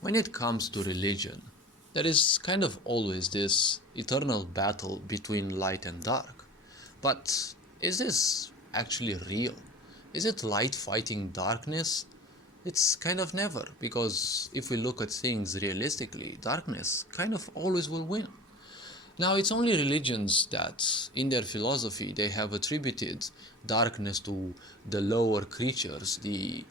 When it comes to religion, there is kind of always this eternal battle between light and dark. But is this actually real? Is it light fighting darkness? It's kind of never, because if we look at things realistically, darkness kind of always will win. Now, it's only religions that, in their philosophy, they have attributed darkness to the lower creatures, the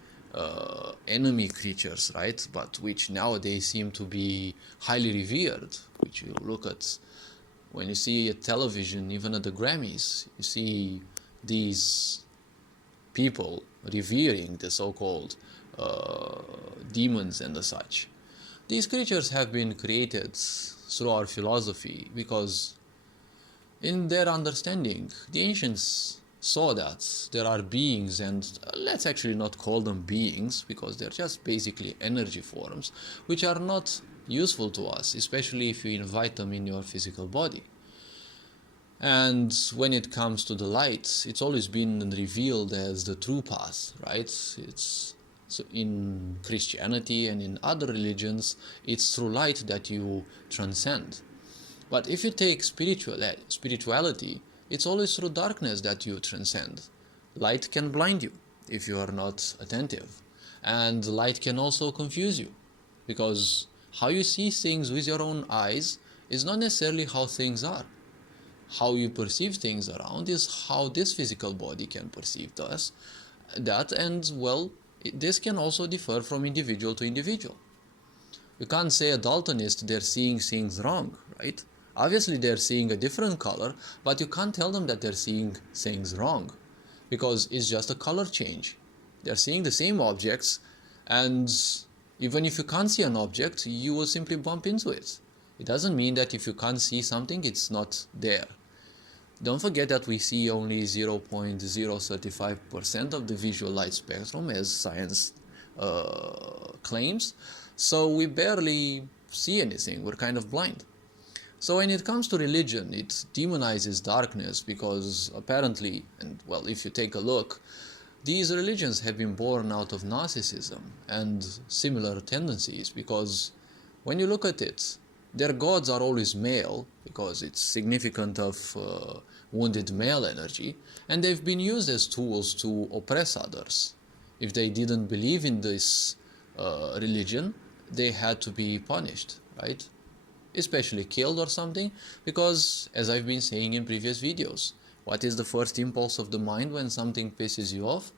enemy creatures, right? But which nowadays seem to be highly revered. Which you look at when you see at television, even at the Grammys, you see these people revering the so-called demons and the such. These creatures have been created through our philosophy because, in their understanding, the ancients saw that there are beings, and let's actually not call them beings because they're just basically energy forms, which are not useful to us, especially if you invite them in your physical body. And when it comes to the light, it's always been revealed as the true path, right? It's so in Christianity and in other religions, it's through light that you transcend. But if you take spirituality, it's always through darkness that you transcend. Light can blind you if you are not attentive. And light can also confuse you, because how you see things with your own eyes is not necessarily how things are. How you perceive things around is how this physical body can perceive that, and well, this can also differ from individual to individual. You can't say a daltonist they're seeing things wrong, right? Obviously they're seeing a different color, but you can't tell them that they're seeing things wrong, because it's just a color change. They're seeing the same objects, and even if you can't see an object, you will simply bump into it. It doesn't mean that if you can't see something, it's not there. Don't forget that we see only 0.035% of the visual light spectrum, as science claims, so we barely see anything, we're kind of blind. So when it comes to religion, it demonizes darkness because apparently, and well, if you take a look, these religions have been born out of narcissism and similar tendencies, because when you look at it, their gods are always male, because it's significant of wounded male energy, and they've been used as tools to oppress others. If they didn't believe in this religion, they had to be punished, right? Especially killed or something, because, as I've been saying in previous videos, what is the first impulse of the mind when something pisses you off?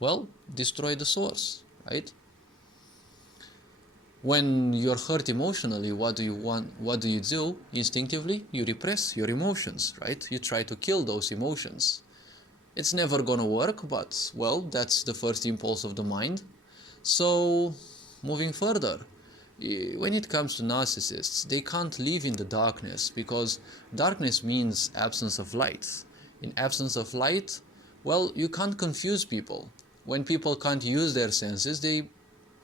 Well, destroy the source, right? When you're hurt emotionally, what do you do? Instinctively, you repress your emotions, right? You try to kill those emotions. It's never gonna work, but well, that's the first impulse of the mind. So, moving further, when it comes to narcissists, they can't live in the darkness, because darkness means absence of light. In absence of light, well, you can't confuse people. When people can't use their senses, they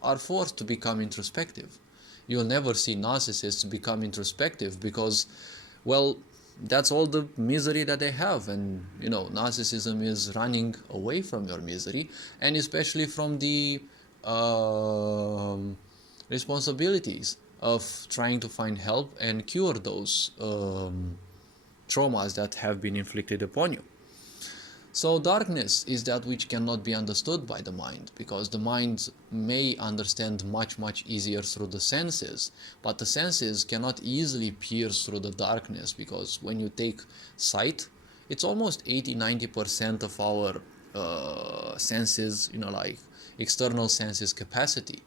are forced to become introspective. You'll never see narcissists become introspective because, well, that's all the misery that they have. And, narcissism is running away from your misery, and especially from the responsibilities of trying to find help and cure those traumas that have been inflicted upon you. So darkness is that which cannot be understood by the mind, because the mind may understand much easier through the senses, but the senses cannot easily pierce through the darkness, because when you take sight, it's almost 80-90% of our senses, like external senses capacity.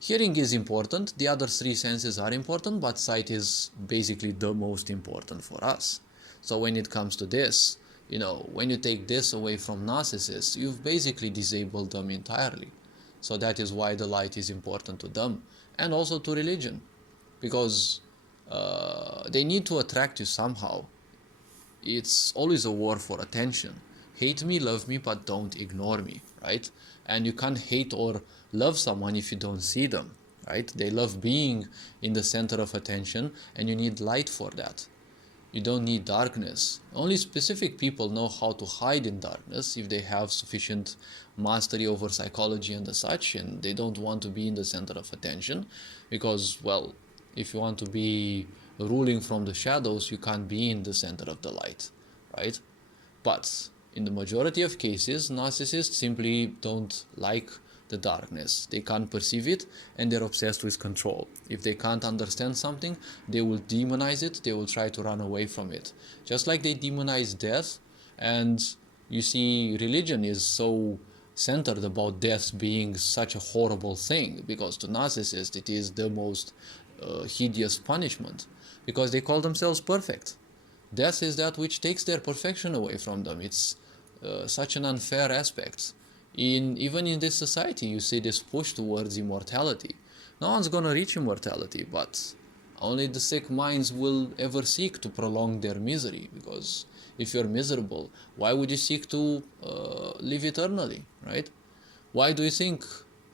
Hearing is important, the other three senses are important, but sight is basically the most important for us. So when it comes to this, when you take this away from narcissists, you've basically disabled them entirely. So that is why the light is important to them, and also to religion, because they need to attract you somehow. It's always a war for attention. Hate me, love me, but don't ignore me, right? And you can't hate or love someone if you don't see them, right? They love being in the center of attention, and you need light for that. You don't need darkness. Only specific people know how to hide in darkness if they have sufficient mastery over psychology and such, and they don't want to be in the center of attention, because, well, if you want to be ruling from the shadows, you can't be in the center of the light, right? But in the majority of cases, narcissists simply don't like the darkness. They can't perceive it, and they're obsessed with control. If they can't understand something, they will demonize it, they will try to run away from it. Just like they demonize death, and you see, religion is so centered about death being such a horrible thing, because to narcissists it is the most hideous punishment, because they call themselves perfect. Death is that which takes their perfection away from them. It's such an unfair aspect. Even in this society, you see this push towards immortality. No one's gonna reach immortality, but only the sick minds will ever seek to prolong their misery. Because if you're miserable, why would you seek to live eternally, right? Why do you think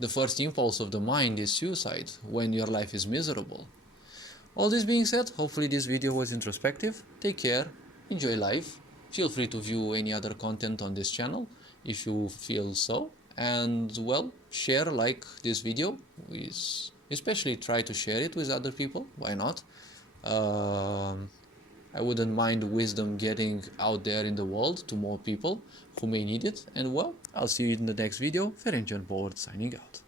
the first impulse of the mind is suicide when your life is miserable? All this being said, hopefully this video was introspective. Take care, enjoy life. Feel free to view any other content on this channel if you feel so. And, well, share, like this video. Especially try to share it with other people. Why not? I wouldn't mind wisdom getting out there in the world to more people who may need it. And, well, I'll see you in the next video. Ferenc Board signing out.